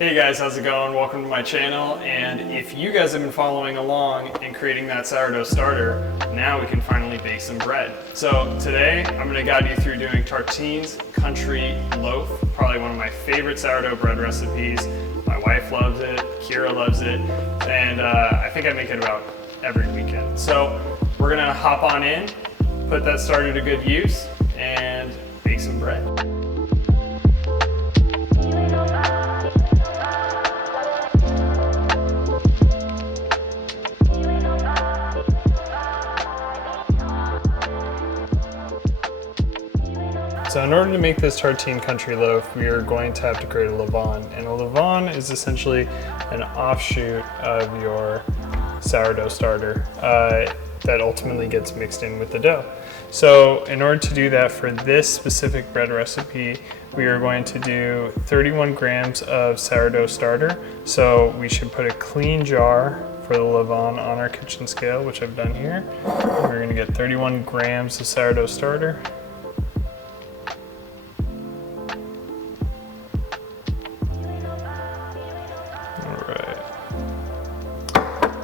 Hey guys, how's it going? Welcome to my channel, and if you guys have been following along and creating that sourdough starter, now we can finally bake some bread. So today, I'm gonna guide you through doing Tartine's Country Loaf, probably one of my favorite sourdough bread recipes. My wife loves it, Kira loves it, and I think I make it about every weekend. So we're gonna hop on in, put that starter to good use, and bake some bread. So in order to make this Tartine Country Loaf, we are going to have to create a levain. And a levain is essentially an offshoot of your sourdough starter that ultimately gets mixed in with the dough. So in order to do that for this specific bread recipe, we are going to do 31 grams of sourdough starter. So we should put a clean jar for the levain on our kitchen scale, which I've done here. We're gonna get 31 grams of sourdough starter.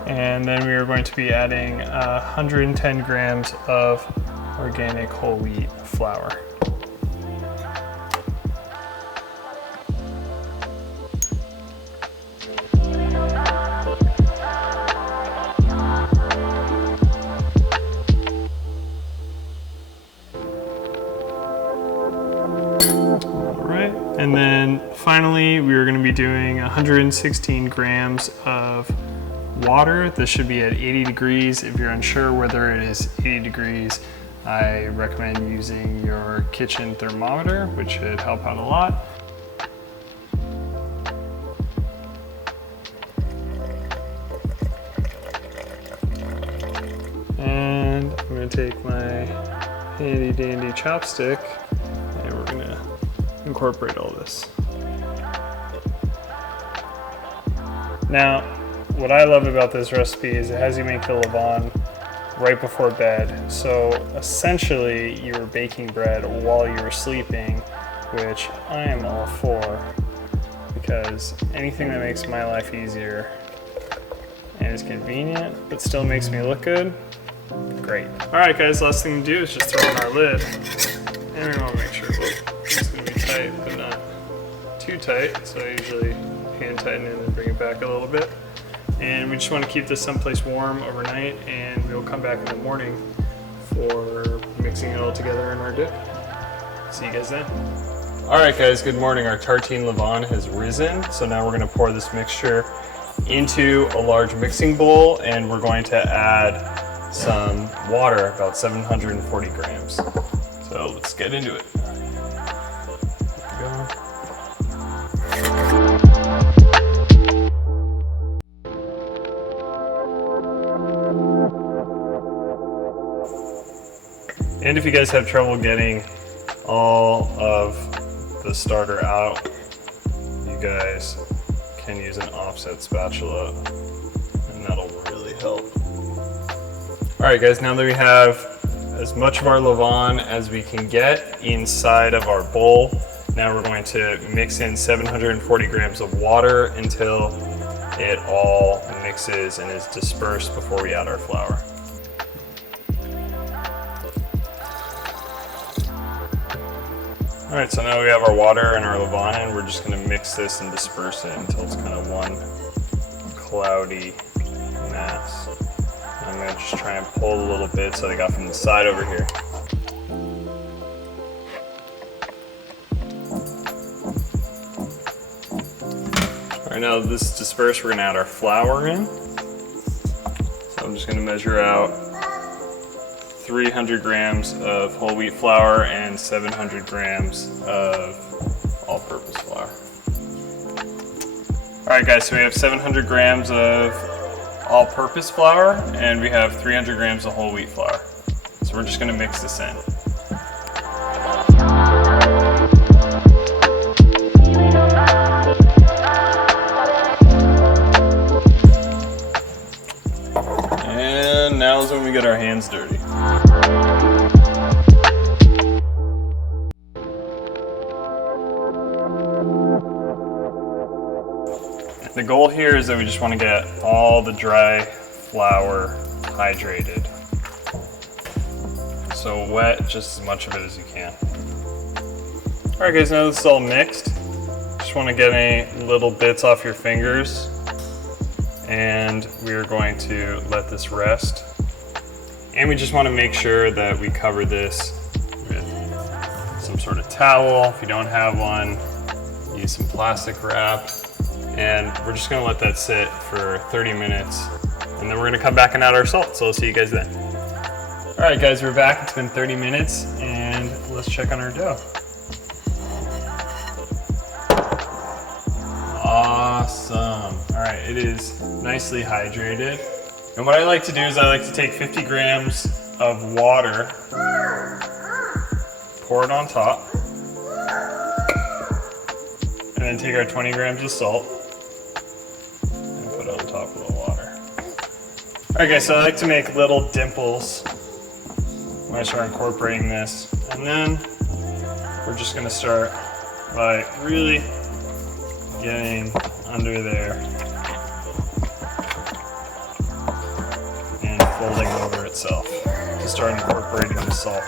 And then we are going to be adding 110 grams of organic whole wheat flour. All right, and then finally we are going to be doing 116 grams of water. This should be at 80 degrees. If you're unsure whether it is 80 degrees, I recommend using your kitchen thermometer, which should help out a lot. And I'm going to take my handy dandy chopstick and we're going to incorporate all this. Now, what I love about this recipe is it has you make the levain right before bed. So essentially you're baking bread while you're sleeping, which I am all for, because anything that makes my life easier and is convenient but still makes me look good, great. All right guys, last thing to do is just throw in our lid. And we want to make sure it's going to be tight but not too tight, so I usually hand tighten it and bring it back a little bit. And we just want to keep this someplace warm overnight, and we'll come back in the morning for mixing it all together in our dip. See you guys then. All right guys, good morning. Our tartine levain has risen. So now we're going to pour this mixture into a large mixing bowl, and we're going to add some water, about 740 grams. So let's get into it. There we go. And if you guys have trouble getting all of the starter out, you guys can use an offset spatula, and that'll really help. All right guys, now that we have as much of our levain as we can get inside of our bowl, now we're going to mix in 740 grams of water until it all mixes and is dispersed before we add our flour. All right, so now we have our water and our levain, and we're just gonna mix this and disperse it until it's kind of one cloudy mass. I'm gonna just try and pull a little bit so I got from the side over here. All right, now that this is dispersed, we're gonna add our flour in. So I'm just gonna measure out 300 grams of whole wheat flour and 700 grams of all-purpose flour. All right guys, so we have 700 grams of all-purpose flour and we have 300 grams of whole wheat flour. So we're just gonna mix this in. And now is when we get our hands dirty. The goal here is that we just want to get all the dry flour hydrated. So wet just as much of it as you can. All right guys, now this is all mixed. Just want to get any little bits off your fingers. And we are going to let this rest. And we just want to make sure that we cover this with some sort of towel. If you don't have one, use some plastic wrap. And we're just going to let that sit for 30 minutes. And then we're going to come back and add our salt. So I'll see you guys then. All right guys, we're back. It's been 30 minutes and let's check on our dough. Awesome. All right, it is nicely hydrated. And what I like to do is I like to take 50 grams of water, pour it on top, and then take our 20 grams of salt and put it on top of the water. All right guys, so I like to make little dimples when I start incorporating this. And then we're just gonna start by really getting under there and folding over itself to start incorporating the salt.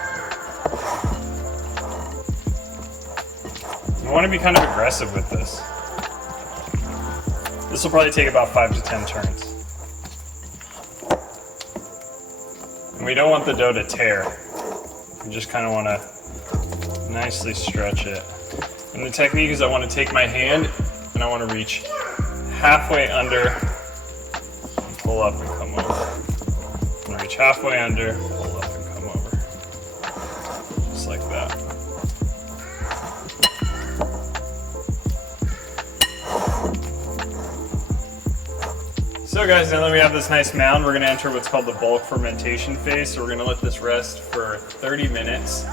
You want to be kind of aggressive with this. This will probably take about 5 to 10 turns. And we don't want the dough to tear. We just kind of want to nicely stretch it. And the technique is I want to take my hand and I want to reach halfway under and pull up and come over. And reach halfway under, pull up and come over. Just like that. So guys, now that we have this nice mound, we're going to enter what's called the bulk fermentation phase. So we're going to let this rest for 30 minutes.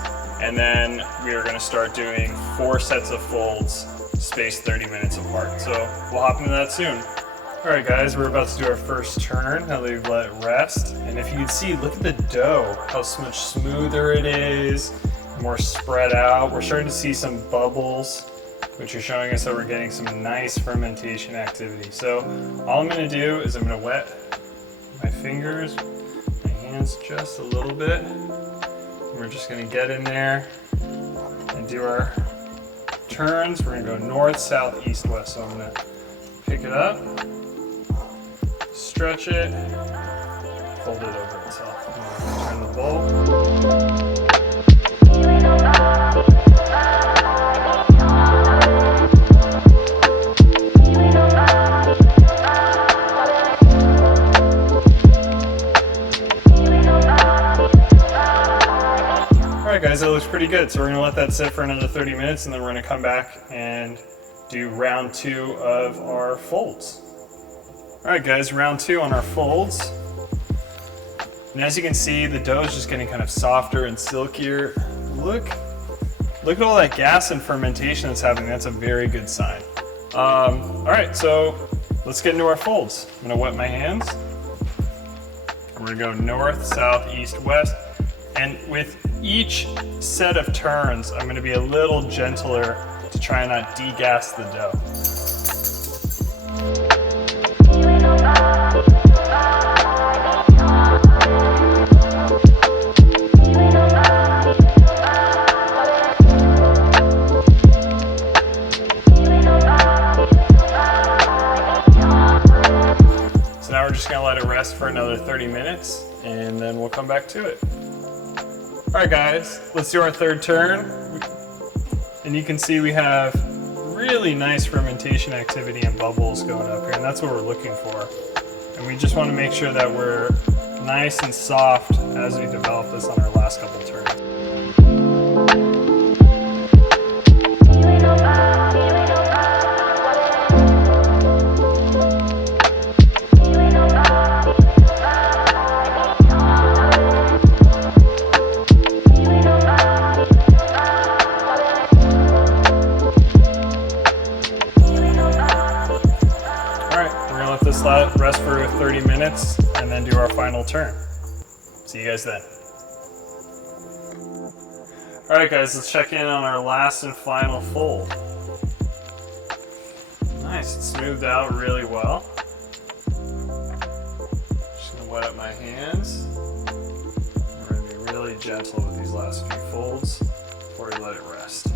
And then we are going to start doing 4 sets of folds spaced 30 minutes apart. So we'll hop into that soon. All right guys, we're about to do our first turn now that we've let it rest. And if you can see, look at the dough, how much smoother it is, more spread out. We're starting to see some bubbles, which are showing us that we're getting some nice fermentation activity. So all I'm gonna do is I'm gonna wet my fingers, my hands just a little bit. And we're just gonna get in there and do our turns. We're gonna go north, south, east, west. So I'm gonna pick it up, stretch it, fold it over itself. Turn the bowl. Alright guys, that looks pretty good. So we're going to let that sit for another 30 minutes and then we're going to come back and do round 2 of our folds. Alright guys, round 2 on our folds. And as you can see, the dough is just getting kind of softer and silkier. Look at all that gas and fermentation that's happening. That's a very good sign. Alright, so let's get into our folds. I'm going to wet my hands. We're going to go north, south, east, west. And with each set of turns, I'm going to be a little gentler to try and not degas the dough. So now we're just going to let it rest for another 30 minutes and then we'll come back to it. Alright guys, let's do our third turn. And you can see we have really nice fermentation activity and bubbles going up here, and that's what we're looking for. And we just want to make sure that we're nice and soft as we develop this on our last couple turns. Rest for 30 minutes and then do our final turn. See you guys then. Alright guys, let's check in on our last and final fold. Nice, it's smoothed out really well. Just gonna wet up my hands. We're gonna be really gentle with these last few folds before we let it rest.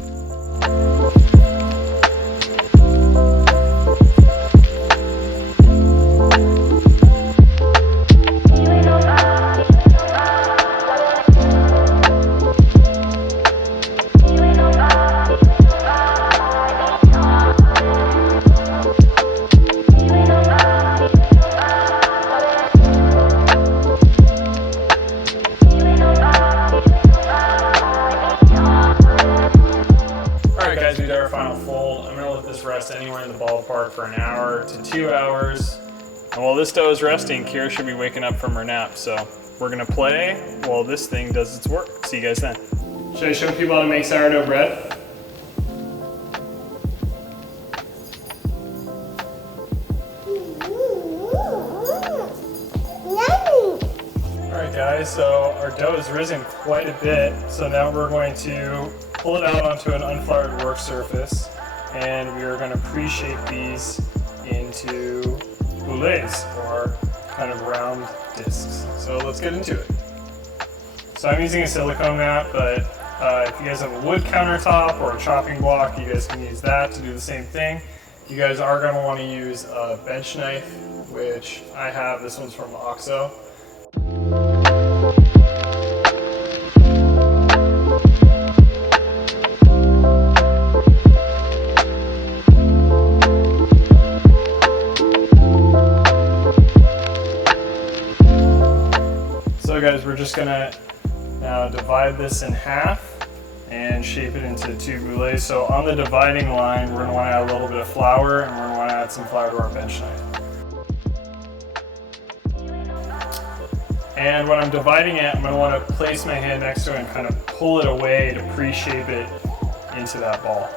Rest anywhere in the ballpark for an hour to 2 hours. And while this dough is resting, Kira should be waking up from her nap. So we're gonna play while this thing does its work. See you guys then. Should I show people how to make sourdough bread? Alright guys, so our dough has risen quite a bit. So now we're going to pull it out onto an unfloured work surface. And we are going to pre-shape these into loaves, or kind of round discs. So let's get into it. So I'm using a silicone mat, but if you guys have a wood countertop or a chopping block, you guys can use that to do the same thing. You guys are going to want to use a bench knife, which I have. This one's from OXO. So guys, we're just gonna now divide this in half and shape it into 2 boules. So on the dividing line, we're gonna wanna add a little bit of flour, and we're gonna wanna add some flour to our bench knife. And when I'm dividing it, I'm gonna wanna place my hand next to it and kind of pull it away to pre-shape it into that ball.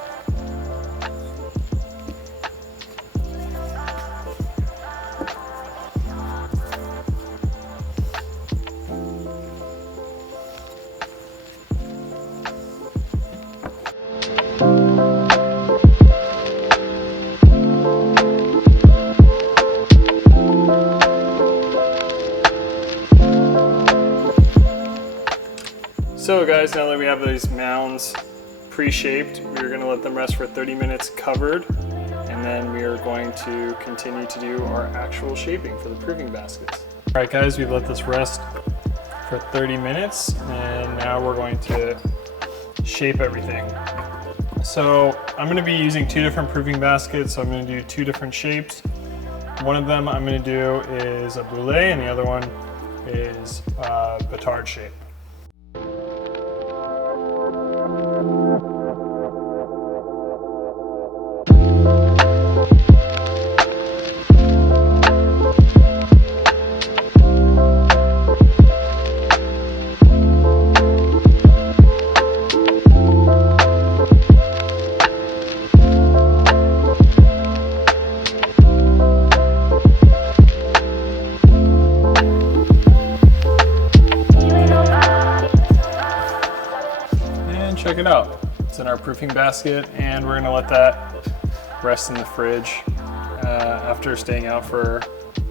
So guys, now that we have these mounds pre-shaped, we're going to let them rest for 30 minutes covered, and then we are going to continue to do our actual shaping for the proving baskets. Alright guys, we've let this rest for 30 minutes, and now we're going to shape everything. So I'm going to be using 2 different proving baskets, so I'm going to do 2 different shapes. One of them I'm going to do is a brulee, and the other one is a batard shape. Check it out. It's in our proofing basket, and we're gonna let that rest in the fridge after staying out for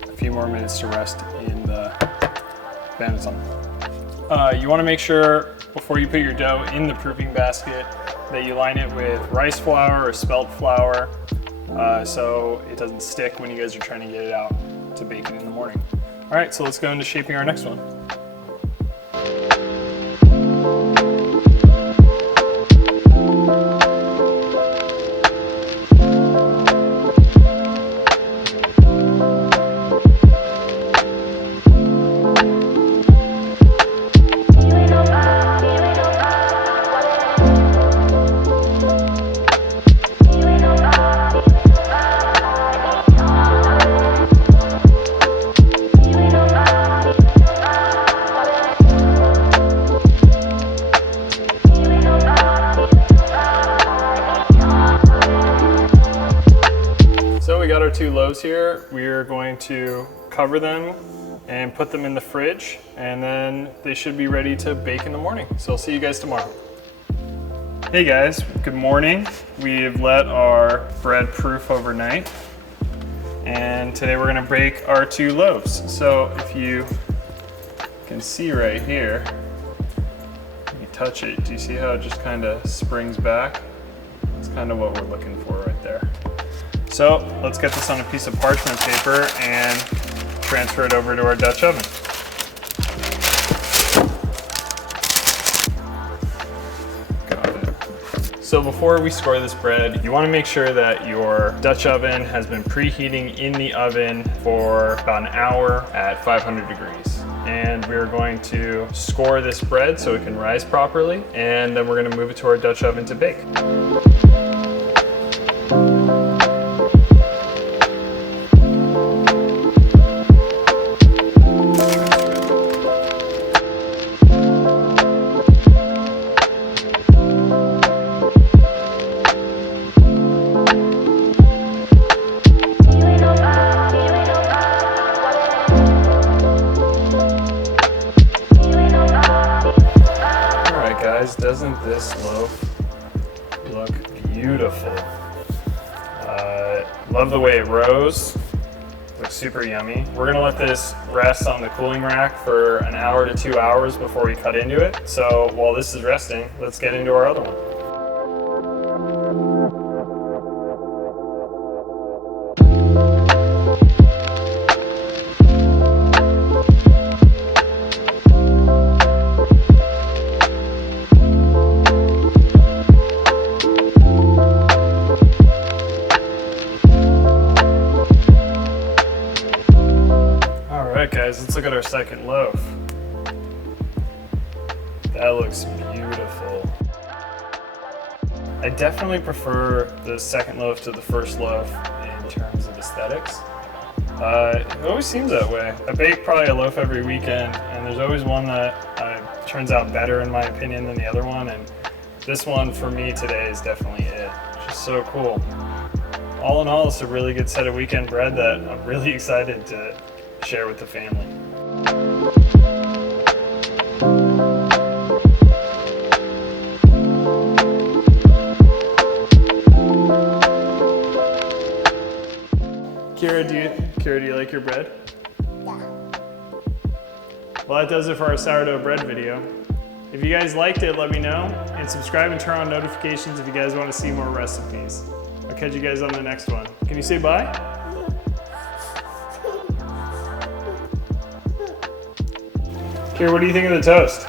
a few more minutes to rest in the banneton. You wanna make sure before you put your dough in the proofing basket that you line it with rice flour or spelt flour so it doesn't stick when you guys are trying to get it out to bake it in the morning. All right, so let's go into shaping our next one. Our 2 loaves here, we're going to cover them and put them in the fridge, and then they should be ready to bake in the morning. So I'll see you guys tomorrow. Hey guys, good morning. We've let our bread proof overnight, and today we're gonna bake our 2 loaves. So if you can see right here, you touch it, do you see how it just kind of springs back? It's kind of what we're looking for right there. So let's get this on a piece of parchment paper and transfer it over to our Dutch oven. So before we score this bread, you want to make sure that your Dutch oven has been preheating in the oven for about an hour at 500 degrees. And we're going to score this bread so it can rise properly, and then we're going to move it to our Dutch oven to bake. Guys, doesn't this loaf look beautiful? Love the way it rose. Looks super yummy. We're gonna let this rest on the cooling rack for an hour to 2 hours before we cut into it. So while this is resting, let's get into our other one. Guys, let's look at our second loaf. That looks beautiful. I definitely prefer the second loaf to the first loaf in terms of aesthetics. It always seems that way. I bake probably a loaf every weekend, and there's always one that turns out better in my opinion than the other one, and this one for me today is definitely it. It's just so cool. All in all, it's a really good set of weekend bread that I'm really excited to share with the family. Kira, do you like your bread? Yeah. Well, that does it for our sourdough bread video. If you guys liked it, let me know, and subscribe and turn on notifications if you guys want to see more recipes. I'll catch you guys on the next one. Can you say bye? Kira, what do you think of the toast?